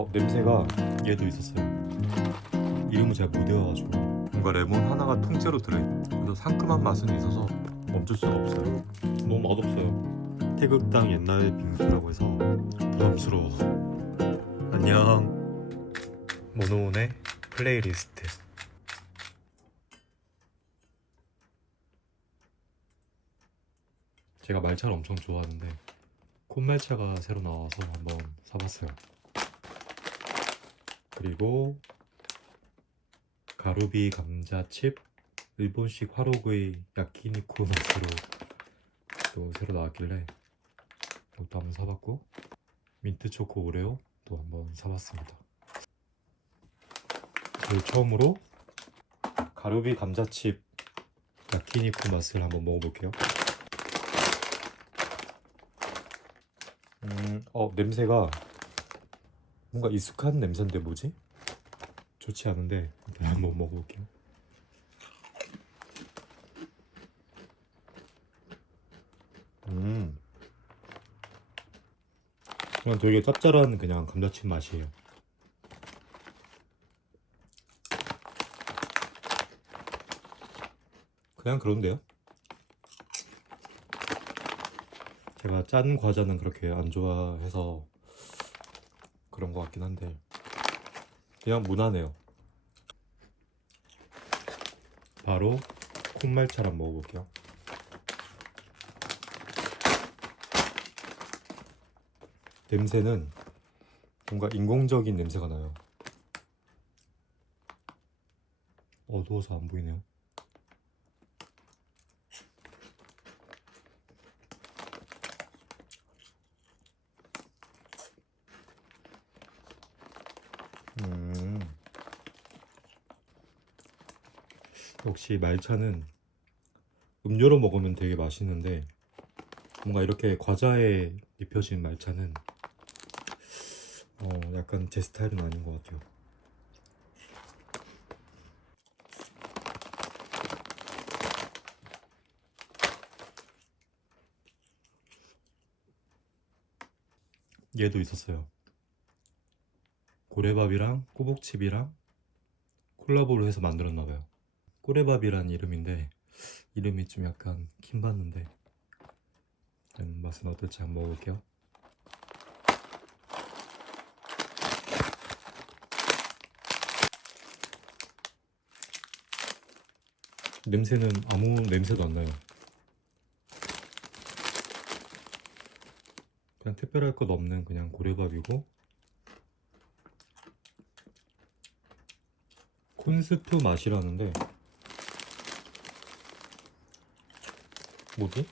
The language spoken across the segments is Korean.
어 냄새가 얘도 있었어요. 이름을 잘 못 외워가지고 뭔가 레몬 하나가 통째로 들어있. 그래서 상큼한 맛은 있어서 멈출 수가 없어요. 너무 맛없어요. 태극당 옛날 빙수라고 해서 부담스러워. 안녕. 모노온의 플레이리스트. 제가 말차를 엄청 좋아하는데 콘말차가 새로 나와서 한번 사봤어요. 그리고 가루비 감자칩 일본식 화로구이 야키니쿠 맛으로 또 새로 나왔길래 이것도 한번 사봤고 민트 초코 오레오 또 한번 사봤습니다. 제일 처음으로 가루비 감자칩 야키니쿠 맛을 한번 먹어볼게요. 음, 어 냄새가 뭔가 익숙한 냄새인데 뭐지? 좋지 않은데 일단 한번 먹어볼게요. 음, 그냥 되게 짭짤한 그냥 감자칩 맛이에요. 그냥 그런데요? 제가 짠 과자는 그렇게 안 좋아해서 그런 것 같긴 한데 그냥 무난해요. 바로 콩말차랑 먹어볼게요. 냄새는 뭔가 인공적인 냄새가 나요. 어두워서 안 보이네요. 역시 말차는 음료로 먹으면 되게 맛있는데 뭔가 이렇게 과자에 입혀진 말차는 어 약간 제 스타일은 아닌 것 같아요. 얘도 있었어요. 고래밥이랑 꼬북칩이랑 콜라보를 해서 만들었나 봐요. 꼬레밥이란 이름인데 이름이 좀 약간 킴받는데 일단 맛은 어떨지 한번 먹어볼게요. 냄새는 아무 냄새도 안 나요. 그냥 특별할 것 없는 그냥 고래밥이고 콘스프 맛이라는데 뭐지?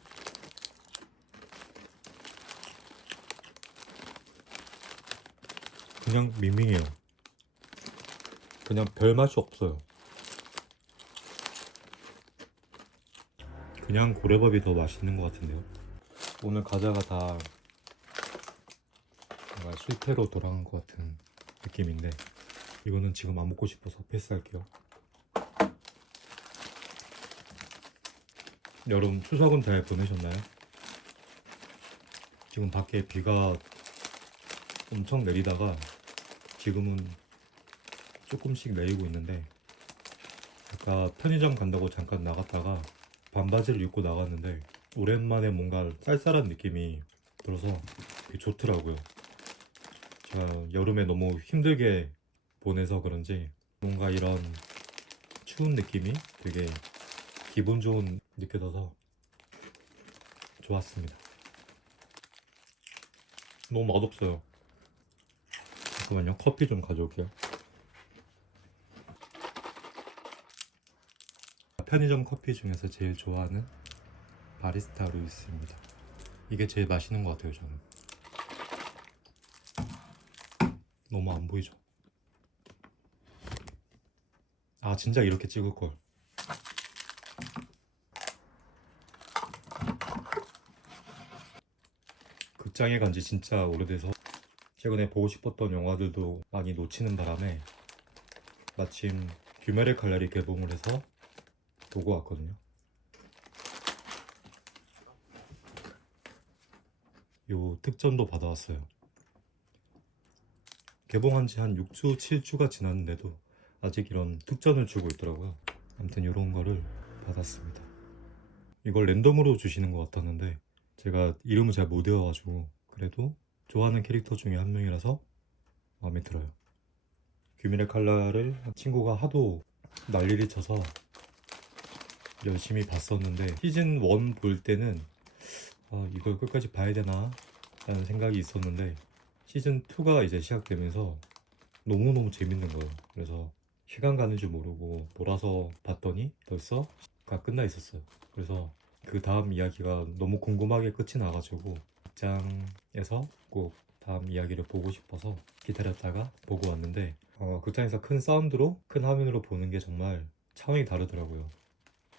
그냥 밍밍해요. 그냥 별 맛이 없어요. 그냥 고래밥이 더 맛있는 것 같은데요. 오늘 과자가 다 뭔가 실패로 돌아간 것 같은 느낌인데 이거는 지금 안 먹고 싶어서 패스할게요. 여름 추석은 잘 보내셨나요? 지금 밖에 비가 엄청 내리다가 지금은 조금씩 내리고 있는데 아까 편의점 간다고 잠깐 나갔다가 반바지를 입고 나갔는데 오랜만에 뭔가 쌀쌀한 느낌이 들어서 좋더라고요. 제가 여름에 너무 힘들게 보내서 그런지 뭔가 이런 추운 느낌이 되게 기분 좋은 느껴져서 좋았습니다. 너무 맛없어요. 잠깐만요. 커피 좀 가져올게요. 편의점 커피 중에서 제일 좋아하는 바리스타 루이스입니다. 이게 제일 맛있는 것 같아요, 저는. 너무 안 보이죠? 아, 진짜 이렇게 찍을 걸. 극장에 간 지 진짜 오래돼서 최근에 보고 싶었던 영화들도 많이 놓치는 바람에 마침 규메르 칼날이 개봉을 해서 보고 왔거든요. 요 특전도 받아왔어요. 개봉한 지 한 6주, 7주가 지났는데도 아직 이런 특전을 주고 있더라고요. 아무튼 이런 거를 받았습니다. 이걸 랜덤으로 주시는 것 같았는데 제가 이름을 잘 못 외워가지고 그래도 좋아하는 캐릭터 중에 한 명이라서 마음에 들어요. 규민의 칼날을 친구가 하도 난리를 쳐서 열심히 봤었는데 시즌 1 볼 때는 아, 이걸 끝까지 봐야 되나 라는 생각이 있었는데 시즌 2가 이제 시작되면서 너무너무 재밌는 거예요. 그래서 시간 가는 줄 모르고 몰아서 봤더니 벌써 가 끝나 있었어요. 그래서 그 다음 이야기가 너무 궁금하게 끝이 나가지고 극장에서 꼭 다음 이야기를 보고 싶어서 기다렸다가 보고 왔는데 어, 극장에서 큰 사운드로 큰 화면으로 보는 게 정말 차원이 다르더라고요.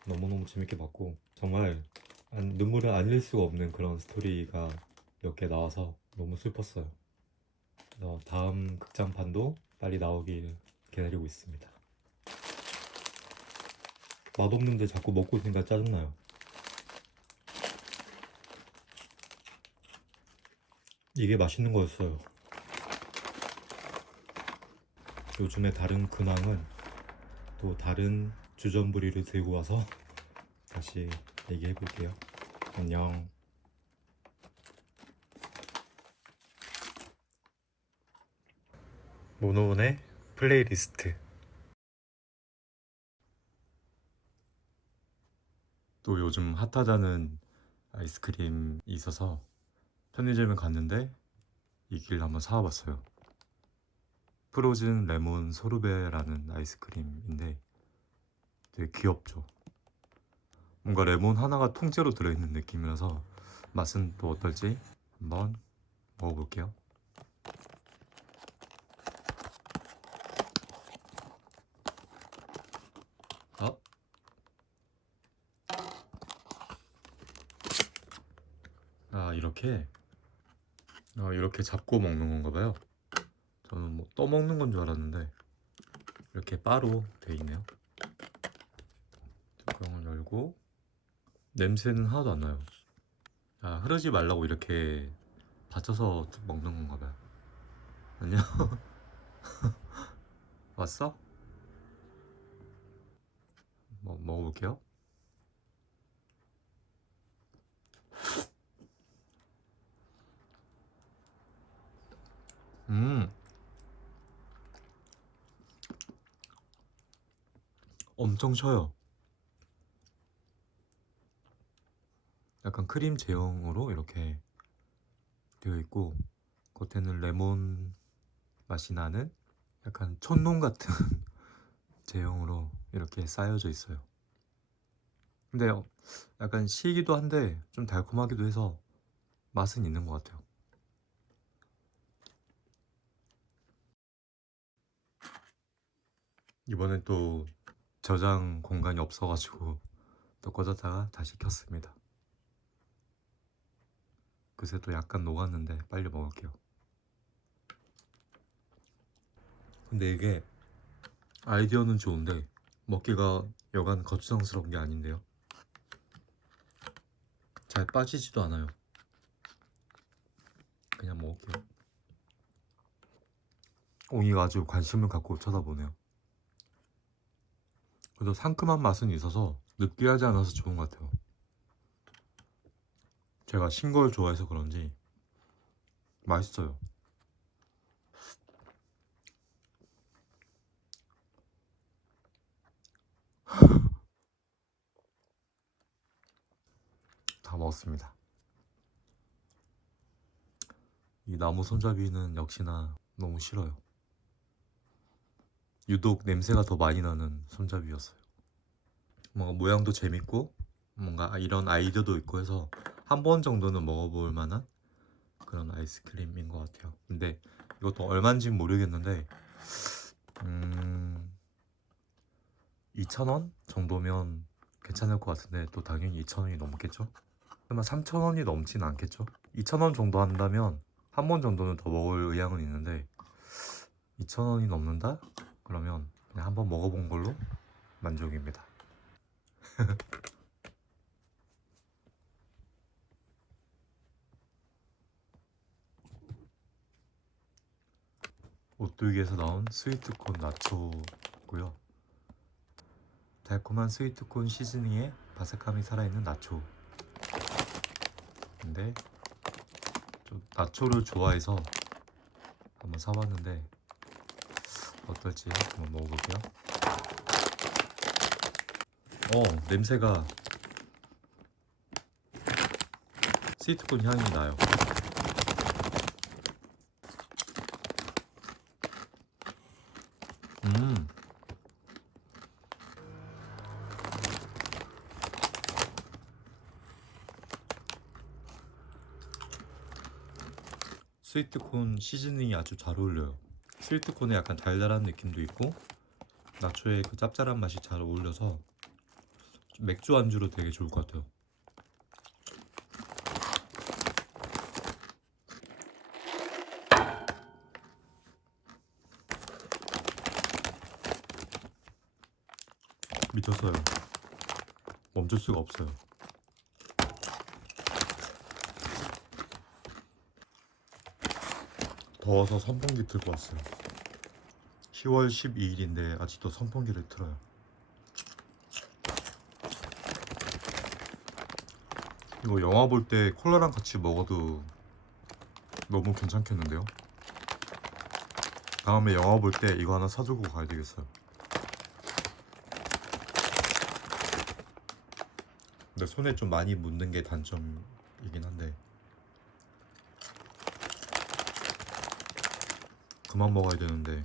너무너무 재밌게 봤고 정말 안- 눈물을 안 흘릴 수가 없는 그런 스토리가 몇 개 나와서 너무 슬펐어요. 그래서 다음 극장판도 빨리 나오길 기다리고 있습니다. 맛없는데 자꾸 먹고 있으니까 짜증나요. 이게 맛있는 거였어요. 요즘에 다른 근황은 또 다른 주전부리를 들고 와서 다시 얘기해 볼게요. 안녕. 모노온의 플레이리스트 또 요즘 핫하다는 아이스크림이 있어서 편의점에 갔는데 이 길 한번 사와봤어요. 프로즌 레몬 소르베라는 아이스크림인데 되게 귀엽죠. 뭔가 레몬 하나가 통째로 들어있는 느낌이라서 맛은 또 어떨지 한번 먹어볼게요. 어? 아 이렇게 아 이렇게 잡고 먹는 건가 봐요. 저는 뭐 떠먹는 건 줄 알았는데 이렇게 바로 돼 있네요. 뚜껑을 열고 냄새는 하나도 안 나요. 아 흐르지 말라고 이렇게 받쳐서 먹는 건가 봐요. 안녕. 왔어? 뭐 먹어볼게요. 음. 엄청 셔요. 약간 크림 제형으로 이렇게 되어 있고 겉에는 레몬 맛이 나는 약간 촌농 같은 제형으로 이렇게 쌓여져 있어요. 근데 어, 약간 시기도 한데 좀 달콤하기도 해서 맛은 있는 것 같아요. 이번엔 또 저장 공간이 없어가지고 또 꺼졌다가 다시 켰습니다. 그새 또 약간 녹았는데 빨리 먹을게요. 근데 이게 아이디어는 좋은데 먹기가 여간 거추장스러운 게 아닌데요. 잘 빠지지도 않아요. 그냥 먹을게요. 옹이가 아주 관심을 갖고 쳐다보네요. 그래도 상큼한 맛은 있어서 느끼하지 않아서 좋은 것 같아요. 제가 신 걸 좋아해서 그런지 맛있어요. 다 먹었습니다. 이 나무 손잡이는 역시나 너무 싫어요. 유독 냄새가 더 많이 나는 손잡이였어요. 뭔가 모양도 재밌고 뭔가 이런 아이디어도 있고 해서 한 번 정도는 먹어볼 만한 그런 아이스크림인 것 같아요. 근데 이것도 얼마인지 모르겠는데 음 2,000원 정도면 괜찮을 것 같은데 또 당연히 2,000원이 넘겠죠? 설마 3,000원이 넘진 않겠죠? 2,000원 정도 한다면 한 번 정도는 더 먹을 의향은 있는데 2,000원이 넘는다? 그러면 그냥 한번 먹어본 걸로 만족입니다. 오뚜기에서 나온 스위트콘 나초고요. 달콤한 스위트콘 시즈닝에 바삭함이 살아있는 나초. 근데 좀 나초를 좋아해서 한번 사봤는데 어떨지 한번 먹어볼게요. 어 냄새가 스위트콘 향이 나요. 음. 스위트콘 시즈닝이 아주 잘 어울려요. 스위트콘에 약간 달달한 느낌도 있고 나초의 그 짭짤한 맛이 잘 어울려서 좀 맥주 안주로 되게 좋을 것 같아요. 미쳤어요. 멈출 수가 없어요. 더워서 선풍기 틀고 왔어요. 10월 12일인데 아직도 선풍기를 틀어요. 이거 영화 볼 때 콜라랑 같이 먹어도 너무 괜찮겠는데요? 다음에 영화 볼 때 이거 하나 사두고 가야 되겠어요. 근데 손에 좀 많이 묻는 게 단점이긴 한데 그만 먹어야 되는데.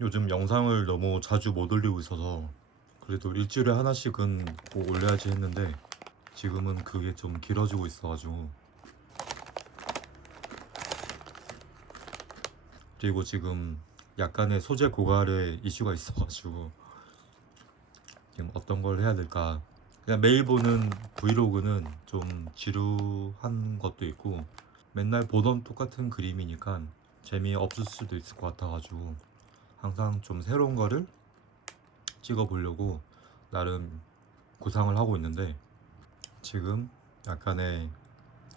요즘 영상을 너무 자주 못 올리고 있어서 그래도 일주일에 하나씩은 꼭 올려야지 했는데 지금은 그게 좀 길어지고 있어가지고. 그리고 지금 약간의 소재 고갈의 이슈가 있어가지고 지금 어떤 걸 해야 될까. 그냥 매일 보는 브이로그는 좀 지루한 것도 있고 맨날 보던 똑같은 그림이니까 재미없을 수도 있을 것 같아가지고 항상 좀 새로운 거를 찍어 보려고 나름 구상을 하고 있는데 지금 약간의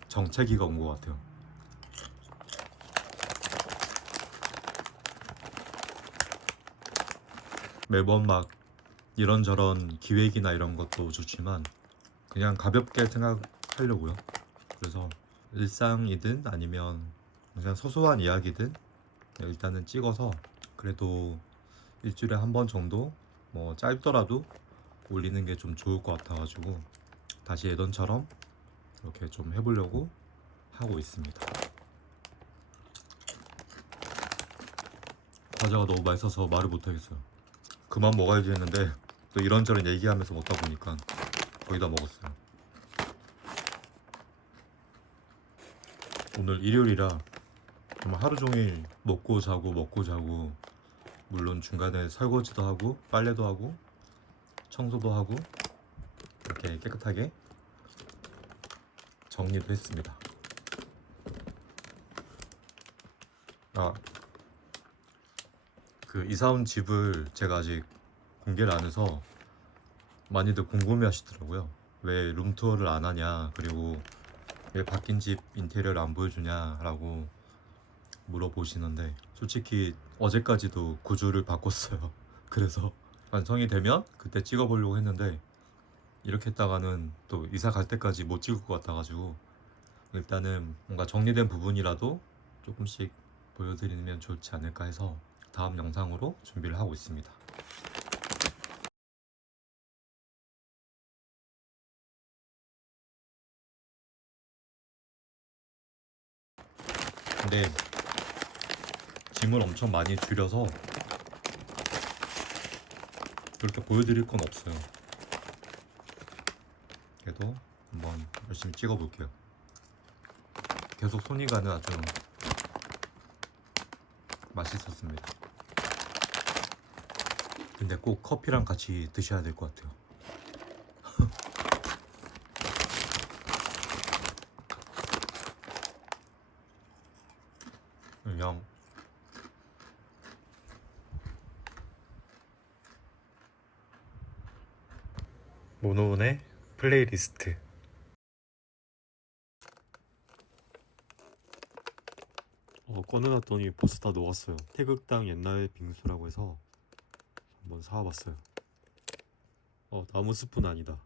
정체기가 온 것 같아요. 매번 막 이런저런 기획이나 이런 것도 좋지만 그냥 가볍게 생각하려고요. 그래서 일상이든 아니면 그냥 소소한 이야기든 일단은 찍어서 그래도 일주일에 한 번 정도 뭐 짧더라도 올리는 게 좀 좋을 것 같아가지고 다시 예전처럼 이렇게 좀 해보려고 하고 있습니다. 과자가 너무 맛있어서 말을 못하겠어요. 그만 먹어야지 했는데 또 이런저런 얘기하면서 먹다 보니까 거의 다 먹었어요. 오늘 일요일이라 정말 하루 종일 먹고 자고 먹고 자고 물론 중간에 설거지도 하고 빨래도 하고 청소도 하고 이렇게 깨끗하게 정리도 했습니다. 아, 그 이사 온 집을 제가 아직 공개를 안 해서 많이들 궁금해 하시더라고요. 왜 룸투어를 안 하냐, 그리고 왜 바뀐 집 인테리어를 안 보여주냐라고 물어보시는데 솔직히 어제까지도 구조를 바꿨어요. 그래서 완성이 되면 그때 찍어보려고 했는데 이렇게 했다가는 또 이사 갈 때까지 못 찍을 것 같아가지고 일단은 뭔가 정리된 부분이라도 조금씩 보여드리면 좋지 않을까 해서 다음 영상으로 준비를 하고 있습니다. 근데 짐을 엄청 많이 줄여서 그렇게 보여드릴 건 없어요. 그래도 한번 열심히 찍어볼게요. 계속 손이 가는 아주 맛있었습니다. 근데 꼭 커피랑 같이 드셔야 될 것 같아요. 그냥 모노운의 플레이리스트 어, 어, 꺼내놨더니 벌써 다 녹았어요. 태극당 옛날 빙수라고 해서 한번 사와봤어요. 어 나무 스푼 아니다.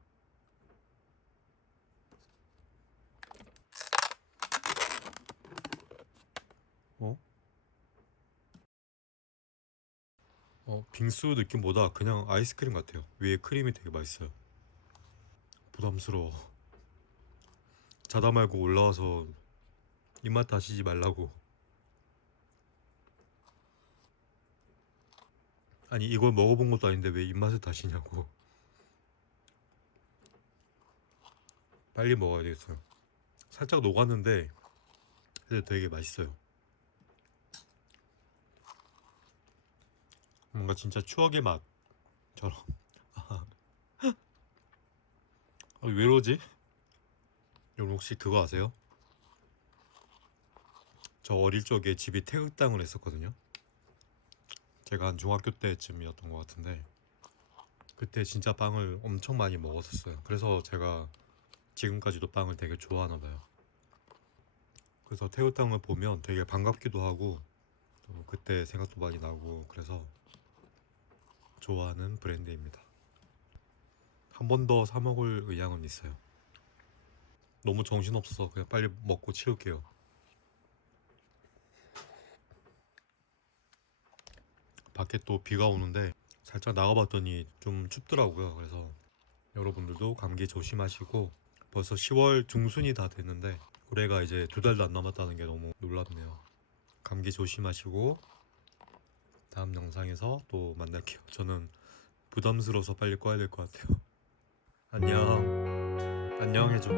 어? 어 빙수 느낌보다 그냥 아이스크림 같아요. 위에 크림이 되게 맛있어요. 부담스러워. 자다 말고 올라와서 입맛 다시지 말라고. 아니 이걸 먹어본 것도 아닌데 왜 입맛을 다시냐고. 빨리 먹어야 되겠어요. 살짝 녹았는데 근데 되게 맛있어요. 뭔가 진짜 추억의 맛처럼. 아, 왜 이러지? 여러분 혹시 그거 아세요? 저 어릴 적에 집이 태극당을 했었거든요. 제가 한 중학교 때쯤이었던 것 같은데 그때 진짜 빵을 엄청 많이 먹었었어요. 그래서 제가 지금까지도 빵을 되게 좋아하나 봐요. 그래서 태극당을 보면 되게 반갑기도 하고 또 그때 생각도 많이 나고 그래서 좋아하는 브랜드입니다. 한 번 더 사 먹을 의향은 있어요. 너무 정신없어서 그냥 빨리 먹고 치울게요. 밖에 또 비가 오는데 살짝 나가봤더니 좀 춥더라고요. 그래서 여러분들도 감기 조심하시고 벌써 10월 중순이 다 됐는데 올해가 이제 두 달도 안 남았다는 게 너무 놀랍네요. 감기 조심하시고 다음 영상에서 또 만날게요. 저는 부담스러워서 빨리 꺼야 될 것 같아요. 안녕. 안녕 해줘.